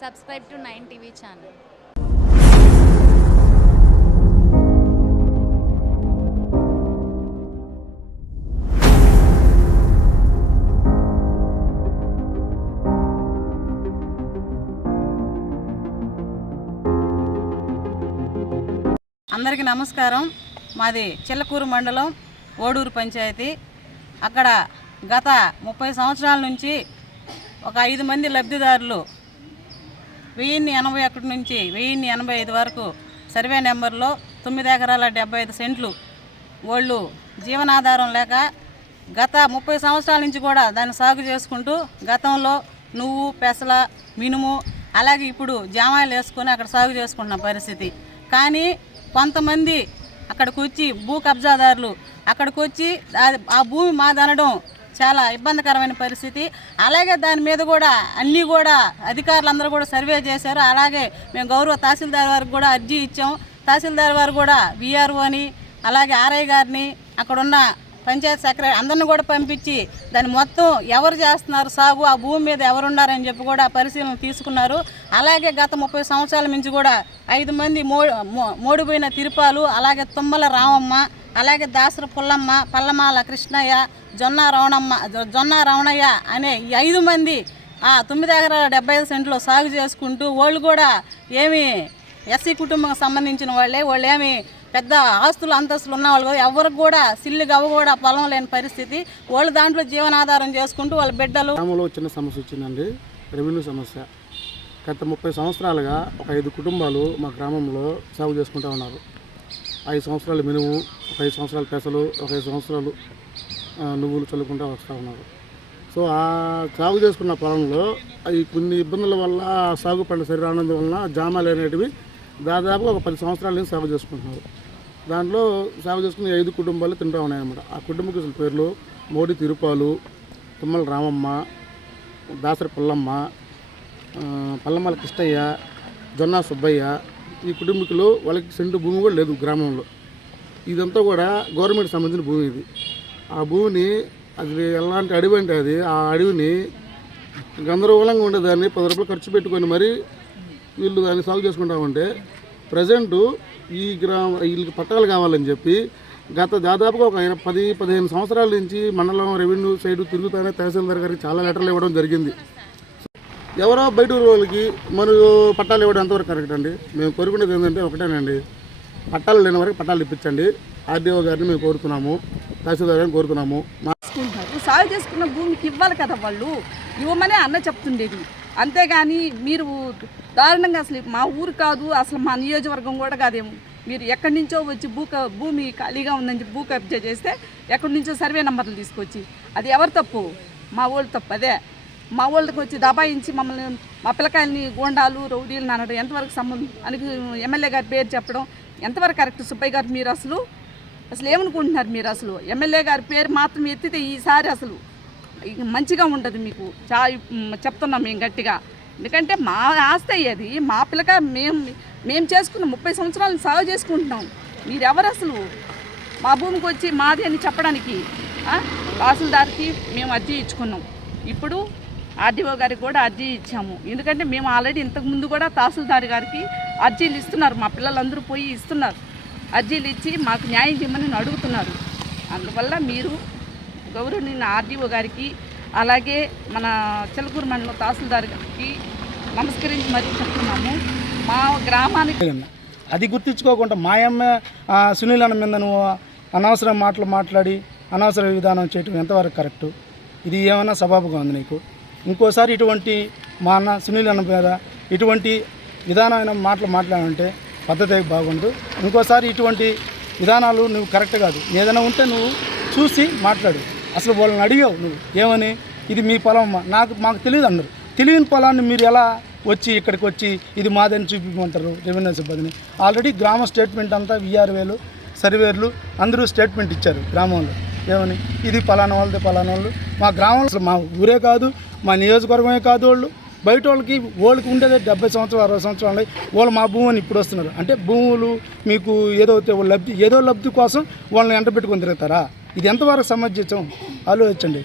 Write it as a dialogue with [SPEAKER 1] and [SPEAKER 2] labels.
[SPEAKER 1] Subscribe to nine TV channel
[SPEAKER 2] అందరికీ నమస్కారం. మాది చిల్లకూరు మండలం ఓడూరు పంచాయతీ. అక్కడ గత ముప్పై సంవత్సరాల నుంచి ఒక ఐదు మంది లబ్ధిదారులు వెయ్యిన్ని ఎనభై ఒకటి నుంచి వెయ్యిన్ని ఎనభై ఐదు వరకు సర్వే నెంబర్లో తొమ్మిది ఎకరాల డెబ్బై ఐదు సెంట్లు వాళ్ళు జీవనాధారం లేక గత ముప్పై సంవత్సరాల నుంచి కూడా దాన్ని సాగు చేసుకుంటూ గతంలో నువ్వు పెసల మినుము అలాగే ఇప్పుడు జామాయిలు వేసుకొని అక్కడ సాగు చేసుకుంటున్న పరిస్థితి. కానీ కొంతమంది అక్కడికి వచ్చి భూ కబ్జాదారులు అక్కడికి వచ్చి ఆ- ఆ భూమి మాదనడం చాలా ఇబ్బందికరమైన పరిస్థితి. అలాగే దాని మీద కూడా అన్నీ కూడా అధికారులందరూ కూడా సర్వే చేశారు. అలాగే మేము గౌరవ తహసీల్దార్ వారికి కూడా అర్జీ ఇచ్చాం. తహసీల్దార్ వారు కూడా విఆర్ఓని అలాగే ఆర్ఐ గారిని అక్కడున్న పంచాయత్ సెక్రటరీ అందరిని కూడా పంపించి దాన్ని మొత్తం ఎవరు చేస్తున్నారు సాగు ఆ భూమి మీద ఎవరున్నారని చెప్పి కూడా పరిశీలన తీసుకున్నారు. అలాగే గత ముప్పై సంవత్సరాల నుంచి కూడా ఐదు మంది మో మో- మోడిపోయిన తిరుపాలు అలాగే తుమ్మల రామమ్మ అలాగే దాసరి పుల్లమ్మ పల్లమాల కృష్ణయ్య జొన్న రవణమ్మ జొన్న రవణయ్య అనే ఈ ఐదు మంది ఆ తొమ్మిది ఎకరాల డెబ్బై ఐదు సెంట్లో సాగు చేసుకుంటూ వాళ్ళు కూడా ఏమి ఎస్సీ కుటుంబం సంబంధించిన వాళ్ళే. వాళ్ళు ఏమి పెద్ద ఆస్తులు అంతస్తులు ఉన్న వాళ్ళు ఎవరికి కూడా సిల్లు గవ్వ కూడా పొలం లేని పరిస్థితి. వాళ్ళు దాంట్లో జీవనాధారం చేసుకుంటూ వాళ్ళ బిడ్డలు
[SPEAKER 3] గ్రామంలో చిన్న సమస్య వచ్చిందండి. రెవెన్యూ సమస్య. గత ముప్పై సంవత్సరాలుగా ఒక ఐదు కుటుంబాలు మా గ్రామంలో సాగు చేసుకుంటూ ఉన్నారు. ఐదు సంవత్సరాలు మినుము ఒక ఐదు సంవత్సరాలు పెసలు ఒక ఐదు సంవత్సరాలు నువ్వులు చల్లుకుంటూ వస్తూ ఉన్నారు. సో ఆ సాగు చేసుకున్న పొలంలో ఈ కొన్ని ఇబ్బందుల వల్ల సాగు పంట సరి రానందు వలన జామాలు అనేటివి దాదాపు ఒక పది సంవత్సరాల నుంచి సాగు చేసుకుంటున్నారు. దాంట్లో సాగు చేసుకున్న ఐదు కుటుంబాలు తింటూ ఉన్నాయన్నమాట. ఆ కుటుంబకుల పేర్లు మోడి తిరుపాలు తుమ్మల రామమ్మ దాసరి పుల్లమ్మ పల్లమ్మల కృష్ణయ్య జొన్న సుబ్బయ్య ఈ కుటుంబీకులు వాళ్ళకి సెంటు భూమి కూడా లేదు గ్రామంలో. ఇదంతా కూడా గవర్నమెంట్ సంబంధించిన భూమి ఇది. ఆ భూమిని అది ఎలాంటి అడవి అంటే అది ఆ అడవిని గందరగోళంగా ఉండేదాన్ని పది రూపాయలు ఖర్చు పెట్టుకొని మరి వీళ్ళు దాన్ని సాగు చేసుకుంటా ఉంటే ప్రజెంటు ఈ గ్రామ వీళ్ళకి పట్టాలు కావాలని చెప్పి గత దాదాపుగా ఒక పది పదిహేను సంవత్సరాల నుంచి మండలం రెవెన్యూ సైడ్ తిరుగుతానే తహసీల్దార్ గారికి చాలా లెటర్లు ఇవ్వడం జరిగింది. ఎవరో బయట ఊరు వాళ్ళకి మనకు పట్టాలు ఇవ్వడం ఎంతవరకు కరెక్ట్ అండి? మేము కోరుకునేది ఏంటంటే ఒకటేనండి. పట్టాలు లేని వరకు పట్టాలు ఇప్పించండి. ఆర్డీఓ గారిని మేము కోరుతున్నాము. తహసీల్దార్ గారిని కోరుతున్నాము. మా
[SPEAKER 4] సాగు చేసుకున్న భూమికి ఇవ్వాలి కదా వాళ్ళు. ఇవ్వమనే అన్న చెప్తుండేది. అంతేగాని మీరు దారుణంగా అసలు మా ఊరు కాదు అసలు మా నియోజకవర్గం కూడా కాదేమో. మీరు ఎక్కడి నుంచో వచ్చి భూ భూమి ఖాళీగా ఉందని చెప్పి భూ కబ్జా చేస్తే ఎక్కడి నుంచో సర్వే నెంబర్లు తీసుకొచ్చి అది ఎవరు తప్పు? మా వాళ్ళు తప్పు అదే. మా వాళ్ళకి వచ్చి దబాయించి మమ్మల్ని మా పిల్లకాయల్ని గోండాలు రౌడీలు అనడం ఎంతవరకు సంబంధం అని ఎమ్మెల్యే గారి పేరు చెప్పడం ఎంతవరకు కరెక్ట్? సుబ్బయ్య గారు మీరు అసలు అసలు ఏమనుకుంటున్నారు మీరు అసలు? ఎమ్మెల్యే గారి పేరు మాత్రం ఎత్తితే ఈసారి అసలు మంచిగా ఉండదు మీకు. చా చెప్తున్నాం మేము గట్టిగా. ఎందుకంటే మా ఆస్తి అయ్యేది మా పిల్లక మేము మేము చేసుకున్న ముప్పై సంవత్సరాలు సాగు చేసుకుంటున్నాం. మీరెవరు అసలు? మా భూమికి వచ్చి మాది అని చెప్పడానికి ఆ? తహసీల్దార్కి మేము అర్జీ ఇచ్చుకున్నాం. ఇప్పుడు ఆర్డీఓ గారికి కూడా అర్జీ ఇచ్చాము. ఎందుకంటే మేము ఆల్రెడీ ఇంతకుముందు కూడా తహసీల్దార్ గారికి అర్జీలు ఇస్తున్నారు. మా పిల్లలందరూ పోయి ఇస్తున్నారు. అర్జీలు ఇచ్చి మాకు న్యాయం చేయమని అడుగుతున్నారు. అందువల్ల మీరు గౌరవనీయ ఆర్డీఓ గారికి అలాగే మన చిలకూరు మండలం తహసీల్దార్ గారికి నమస్కరించి మరీ చెప్తున్నాము. మా గ్రామానికి
[SPEAKER 5] అది గుర్తించుకోకుండా మాయమ్మ అమ్మ సునీల్ అన్న మీద నువ్వు అనవసరం మాటలు మాట్లాడి అనవసర విధానం చేయటం ఎంతవరకు కరెక్టు? ఇది ఏమైనా సబాబుగా ఉంది నీకు? ఇంకోసారి ఇటువంటి మా అన్న సునీల్ అన్న మీద ఇటువంటి విధానమైన మాటలు మాట్లాడంటే పద్ధతి బాగుండు. ఇంకోసారి ఇటువంటి విధానాలు నువ్వు కరెక్ట్ కాదు. ఏదైనా ఉంటే నువ్వు చూసి మాట్లాడు. అసలు వాళ్ళని అడిగావు నువ్వు ఏమని? ఇది మీ పొలం అమ్మా. నాకు మాకు తెలియదు అన్నారు. తెలియని పొలాన్ని మీరు ఎలా వచ్చి ఇక్కడికి వచ్చి ఇది మాదని చూపించమంటారు రెవెన్యూ సిబ్బందిని? ఆల్రెడీ గ్రామ స్టేట్మెంట్ అంతా విఆర్వేలు సర్వేర్లు అందరూ స్టేట్మెంట్ ఇచ్చారు గ్రామంలో. ఏమని? ఇది పలానా వాళ్ళది పలానా వాళ్ళు. మా గ్రామంలో మా ఊరే కాదు మా నియోజకవర్గమే కాదు వాళ్ళు. బయట వాళ్ళకి వాళ్ళకి ఉండేది డెబ్బై సంవత్సరాలు అరవై సంవత్సరాలు. వాళ్ళు మా భూమిని ఇప్పుడు వస్తున్నారు. అంటే భూములు మీకు ఏదో లబ్ధి ఏదో లబ్ధి కోసం వాళ్ళని ఎంట పెట్టుకొని తిరుగుతారా? ఇది ఎంతవరకు సమంజసం? ఆలోచించండి.